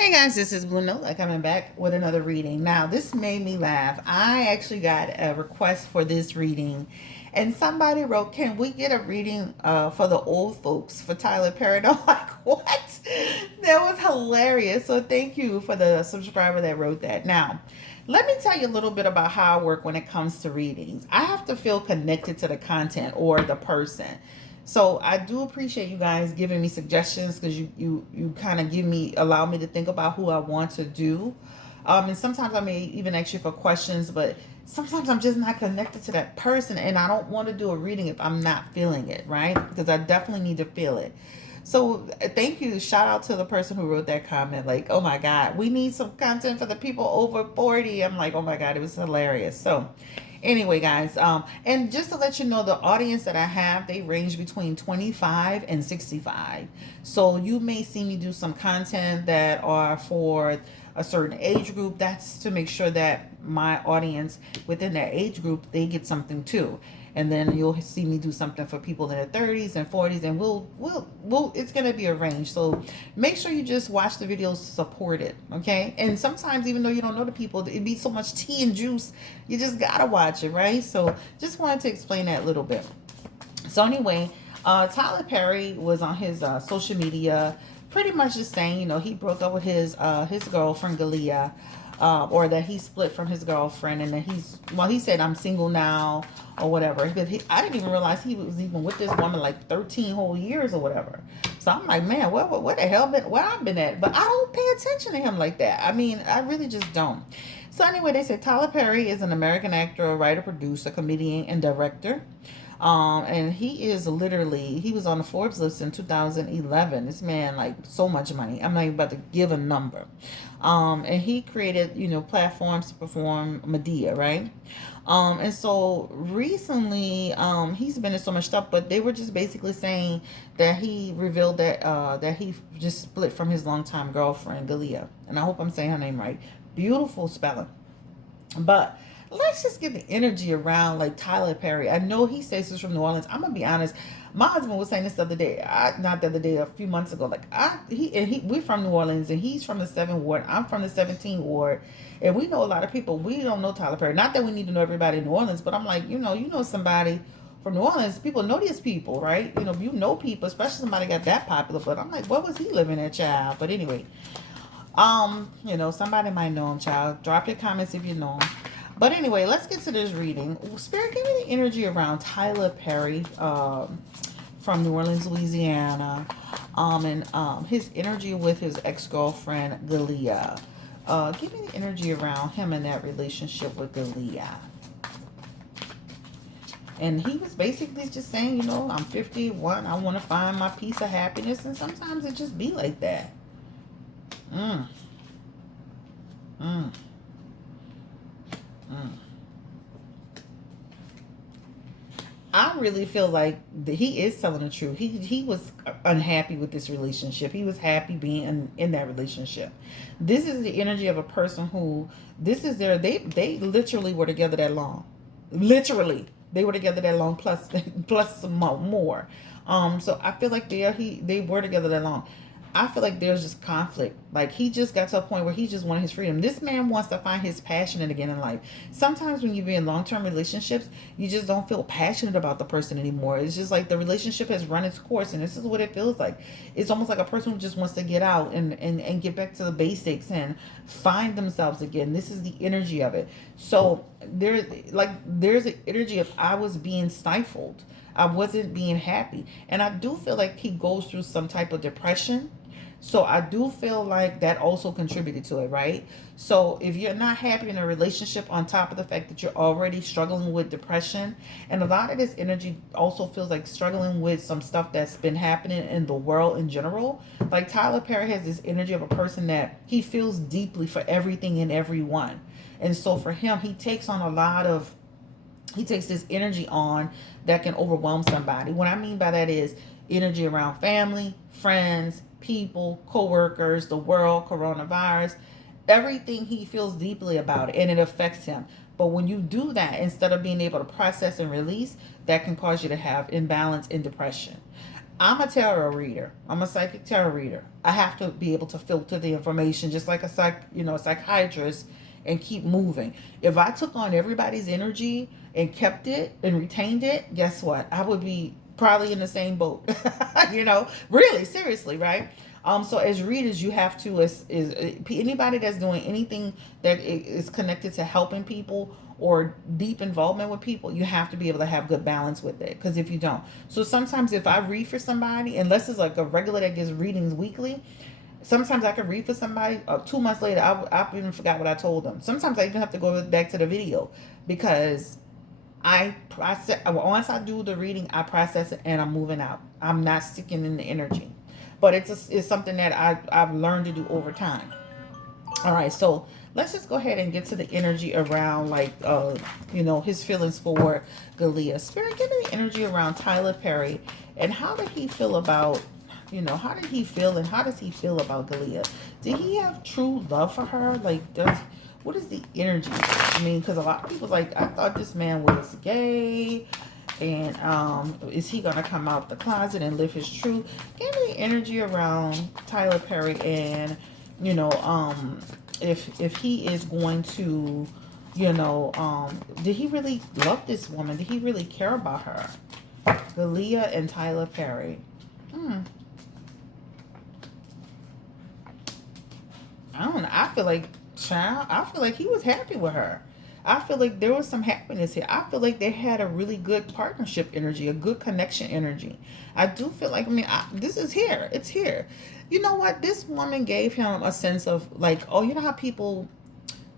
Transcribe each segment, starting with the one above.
Hey guys, this is Blue Nola coming back with another reading. Now, this made me laugh. I actually got a request for this reading, and somebody wrote, "Can we get a reading for the old folks for Tyler Perry?" And I'm like, "What?" That was hilarious. So, thank you for the subscriber that wrote that. Now, let me tell you a little bit about how I work when it comes to readings. I have to feel connected to the content or the person. So I do appreciate you guys giving me suggestions because you kind of allow me to think about who I want to do. And sometimes I may even ask you for questions, but sometimes I'm just not connected to that person, and I don't want to do a reading if I'm not feeling it, right? Because I definitely need to feel it. So thank you. Shout out to the person who wrote that comment. Like, oh my God, we need some content for the people over 40. I'm like, oh my God, it was hilarious. So anyway, guys, and just to let you know, the audience that I have, they range between 25 and 65. So you may see me do some content that are for a certain age group. That's to make sure that my audience within that age group, they get something too. And then you'll see me do something for people in their 30s and 40s, and we'll it's gonna be a range. So make sure you just watch the videos to support it, okay? And sometimes, even though you don't know the people, it'd be so much tea and juice, you just gotta watch it, right? So just wanted to explain that a little bit. So anyway, Tyler Perry was on his social media, pretty much just saying, he broke up with his girlfriend Galia, or that he split from his girlfriend, and that he said I'm single now or whatever. But I didn't even realize he was even with this woman like 13 whole years or whatever. So I'm like, man, what the hell where I've been at? But I don't pay attention to him like that. I mean, I really just don't. So anyway, they said Tyler Perry is an American actor, writer, producer, comedian, and director. And he was on the Forbes list in 2011. This man, like, so much money. I'm not even about to give a number. And he created, platforms to perform Medea, right? And so recently, he's been in so much stuff, but they were just basically saying that he revealed that he just split from his longtime girlfriend, Galia. And I hope I'm saying her name right. Beautiful spelling. But let's just get the energy around like Tyler Perry. I know he says he's from New Orleans. I'm gonna be honest. My husband was saying this the other day. Not the other day, a few months ago. Like we're from New Orleans, and he's from the 7th ward. I'm from the 17th ward, and we know a lot of people. We don't know Tyler Perry. Not that we need to know everybody in New Orleans, but I'm like, you know somebody from New Orleans. People know these people, right? You know people, especially somebody got that popular. But I'm like, what was he living at, child? But anyway, somebody might know him, child. Drop your comments if you know him. But anyway, let's get to this reading. Spirit, give me the energy around Tyler Perry, from New Orleans, Louisiana, and his energy with his ex-girlfriend, Galia. Give me the energy around him and that relationship with Galia. And he was basically just saying, I'm 51, I want to find my piece of happiness, and sometimes it just be like that. Mm, mm, mm. I really feel like he is telling the truth. He was unhappy with this relationship. He was happy being in that relationship. This is the energy of a person who this is their they literally were together that long. Literally, they were together that long plus plus some more. So I feel like they were together that long. I feel like there's just conflict. Like he just got to a point where he just wanted his freedom. This man wants to find his passion again in life. Sometimes when you be in long-term relationships, you just don't feel passionate about the person anymore. It's just like the relationship has run its course, and this is what it feels like. It's almost like a person who just wants to get out and get back to the basics and find themselves again. This is the energy of it. So there's an energy of I was being stifled. I wasn't being happy. And I do feel like he goes through some type of depression. So I do feel like that also contributed to it, right? So if you're not happy in a relationship, on top of the fact that you're already struggling with depression, and a lot of this energy also feels like struggling with some stuff that's been happening in the world in general. Like Tyler Perry has this energy of a person that he feels deeply for everything and everyone. And so for him, he takes this energy on that can overwhelm somebody. What I mean by that is energy around family, friends, people, co-workers, the world, coronavirus, everything. He feels deeply about it, and it affects him. But when you do that, instead of being able to process and release, that can cause you to have imbalance and depression. I'm a tarot reader. I'm a psychic tarot reader. I have to be able to filter the information just like a psychiatrist and keep moving. If I took on everybody's energy and kept it and retained it, guess what? I would be probably in the same boat. Really, seriously, right? So as readers, you have to is anybody that's doing anything that is connected to helping people or deep involvement with people, you have to be able to have good balance with it. Because if you don't, so sometimes if I read for somebody, unless it's like a regular that gives readings weekly, sometimes I can read for somebody. 2 months later, I even forgot what I told them. Sometimes I even have to go back to the video because I process. Once I do the reading, I process it and I'm moving out. I'm not sticking in the energy, but it's something that I've learned to do over time. All right, so let's just go ahead and get to the energy around his feelings for Galia. Spirit, give me the energy around Tyler Perry and how did he feel about how did he feel and how does he feel about Galia? Did he have true love for her? What is the energy? I mean, because a lot of people like, I thought this man was gay, and is he gonna come out the closet and live his truth? Give me the energy around Tyler Perry and if he is going to did he really love this woman? Did he really care about her? Galia and Tyler Perry. I don't know. I feel like, child, I feel like he was happy with her. I feel like there was some happiness here. I feel like they had a really good partnership energy, a good connection energy. I do feel like, this is here. It's here. You know what? This woman gave him a sense of like, oh, you know how people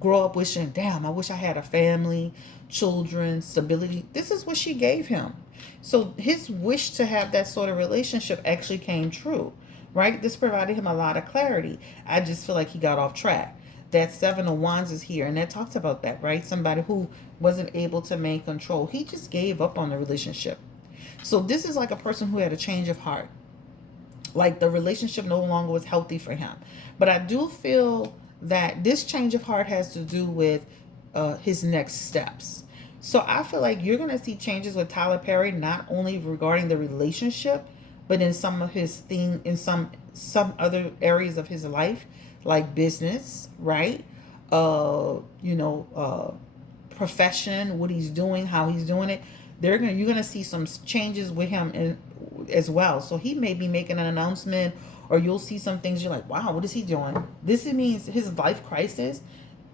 grow up wishing, damn, I wish I had a family, children, stability. This is what she gave him. So his wish to have that sort of relationship actually came true, right? This provided him a lot of clarity. I just feel like he got off track. That Seven of Wands is here, and that talks about that, right? Somebody who wasn't able to maintain control. He just gave up on the relationship. So this is like a person who had a change of heart. Like the relationship no longer was healthy for him. But I do feel that this change of heart has to do with his next steps. So I feel like you're going to see changes with Tyler Perry, not only regarding the relationship, but in some of his thing, in some other areas of his life, like business, right? Profession, what he's doing, how he's doing it. You're gonna see some changes with him as well. So he may be making an announcement, or you'll see some things you're like, wow, what is he doing? This means his life crisis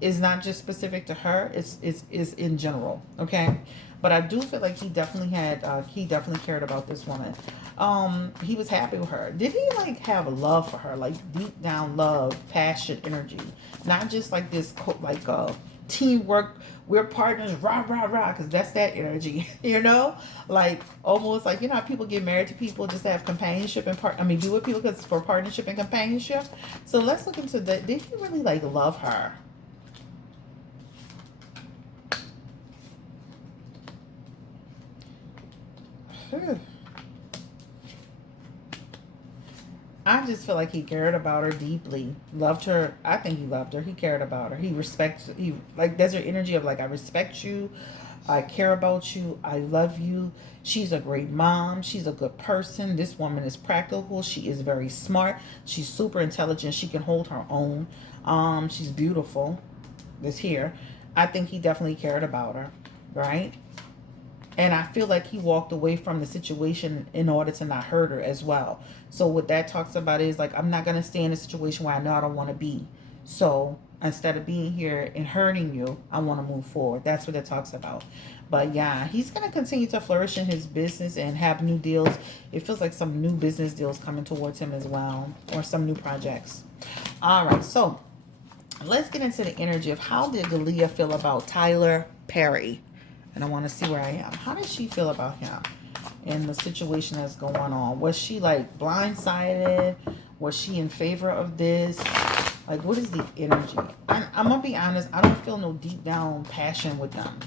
is not just specific to her. It's in general. Okay. But I do feel like he definitely cared about this woman. He was happy with her. Did he like have a love for her, like deep down love, passion, energy, not just like this teamwork? We're partners, rah rah rah, because that's that energy, like almost like how people get married to people just to have companionship and do with people because for partnership and companionship. So let's look into that. Did he really like love her? I just feel like he cared about her deeply, loved her. I think he loved her. He cared about her. He respects. He like there's her energy of like, I respect you, I care about you, I love you. She's a great mom. She's a good person. This woman is practical. She is very smart. She's super intelligent. She can hold her own. She's beautiful. This here, I think he definitely cared about her, right? And I feel like he walked away from the situation in order to not hurt her as well. So what that talks about is like, I'm not going to stay in a situation where I know I don't want to be. So instead of being here and hurting you, I want to move forward. That's what it talks about. But yeah, he's going to continue to flourish in his business and have new deals. It feels like some new business deals coming towards him as well, or some new projects. All right. So let's get into the energy of how did Galia feel about Tyler Perry? And I want to see where I am. How did she feel about him and the situation that's going on? Was she like blindsided? Was she in favor of this? Like, what is the energy? I'm gonna be honest. I don't feel no deep down passion with them.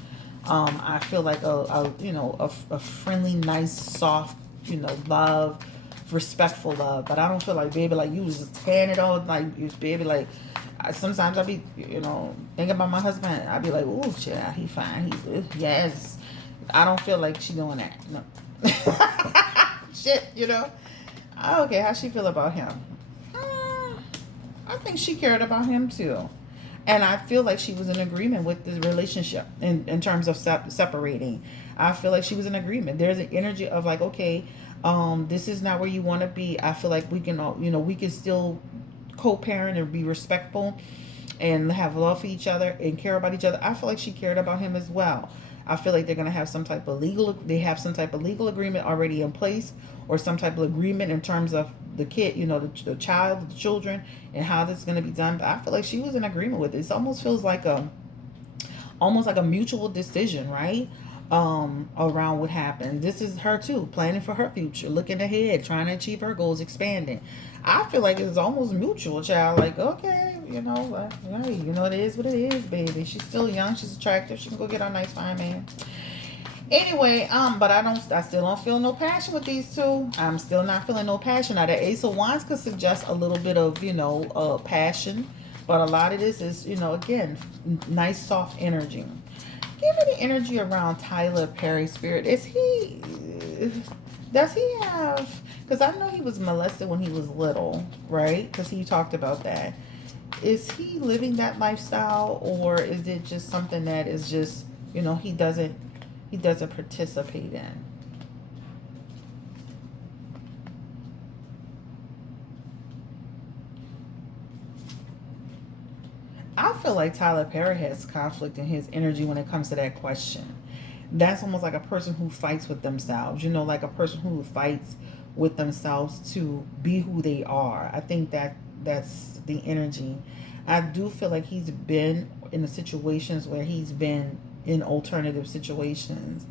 I feel like a friendly, nice, soft, love, respectful love. But I don't feel like, baby, like you was just tearing it all, like you was, baby, like. Sometimes I be, thinking about my husband. I be like, oh, shit, he fine. He's good. Yes. I don't feel like she doing that. No. Shit, Okay, how she feel about him? Hmm, I think she cared about him too. And I feel like she was in agreement with the relationship in terms of separating. I feel like she was in agreement. There's an energy of like, okay, this is not where you want to be. I feel like we can all, we can still co-parent and be respectful and have love for each other and care about each other. I feel like she cared about him as well. I feel like they're gonna have some type of legal agreement already in place, or some type of agreement in terms of the kid, the child, the children, and how this is gonna be done. But I feel like she was in agreement with it. It almost feels like a mutual decision, right? Around what happened. This is her too, planning for her future, looking ahead, trying to achieve her goals, expanding. I feel like it's almost mutual, child. Like, okay, hey, it is what it is, baby. She's still young, she's attractive, she can go get a nice fine man. Anyway, but I still don't feel no passion with these two. I'm still not feeling no passion. Now, the Ace of Wands could suggest a little bit of, passion, but a lot of this is, again, nice soft energy. Give me the energy around Tyler Perry, spirit. Does he have, because I know he was molested when he was little, right? Because he talked about that. Is he living that lifestyle, or is it just something that is just, he doesn't participate in? I feel like Tyler Perry has conflict in his energy when it comes to that question. That's almost like a person who fights with themselves, like a person who fights with themselves to be who they are. I think that's the energy. I do feel like he's been in the situations where he's been in alternative situations.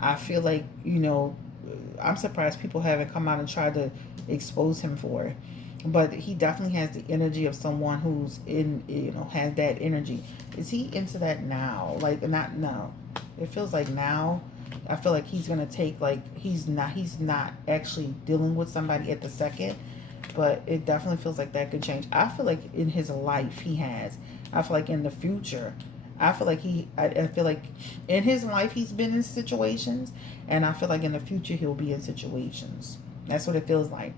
I feel like, I'm surprised people haven't come out and tried to expose him for it. But he definitely has the energy of someone who's has that energy. Is he into that now? Like, not now. It feels like now. I feel like he's gonna take, like, he's not actually dealing with somebody at the second, but it definitely feels like that could change. I feel like in his life he has. I feel like in the future, I feel like in his life he's been in situations, and I feel like in the future he'll be in situations. That's what it feels like.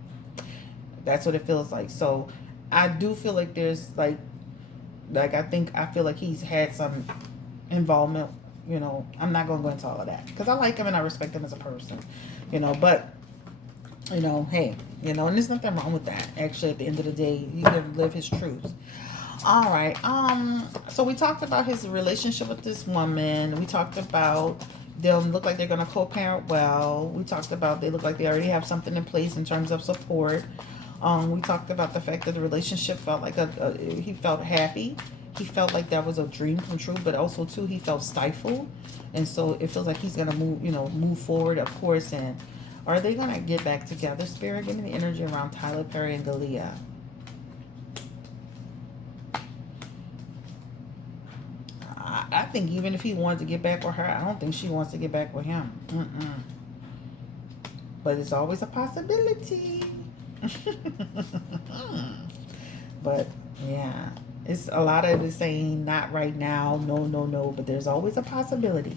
That's what it feels like. So I do feel like there's I feel like he's had some involvement. I'm not gonna go into all of that because I like him and I respect him as a person. But hey, and there's nothing wrong with that. Actually, at the end of the day, he can live his truth. All right. So we talked about his relationship with this woman. We talked about them look like they're gonna co-parent well. We talked about they look like they already have something in place in terms of support. We talked about the fact that the relationship felt like he felt happy. He felt like that was a dream come true, but also too he felt stifled, and so it feels like he's gonna move forward, of course. And are they gonna get back together? Spirit, give me the energy around Tyler Perry and Galia. I think even if he wanted to get back with her, I don't think she wants to get back with him. But it's always a possibility. But yeah, it's a lot of it saying not right now, no, no, no, but there's always a possibility.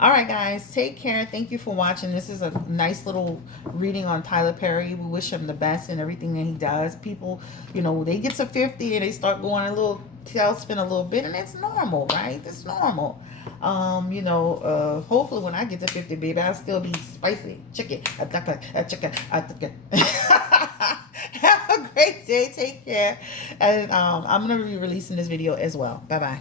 All right, guys, take care. Thank you for watching. This is a nice little reading on Tyler Perry. We wish him the best in everything that he does. People, they get to 50 and they start going a little tailspin a little bit, and it's normal, right? It's normal. Hopefully when I get to 50, baby, I'll still be spicy. Chicken. Chicken. Have a great day. Take care. And I'm going to be releasing this video as well. Bye-bye.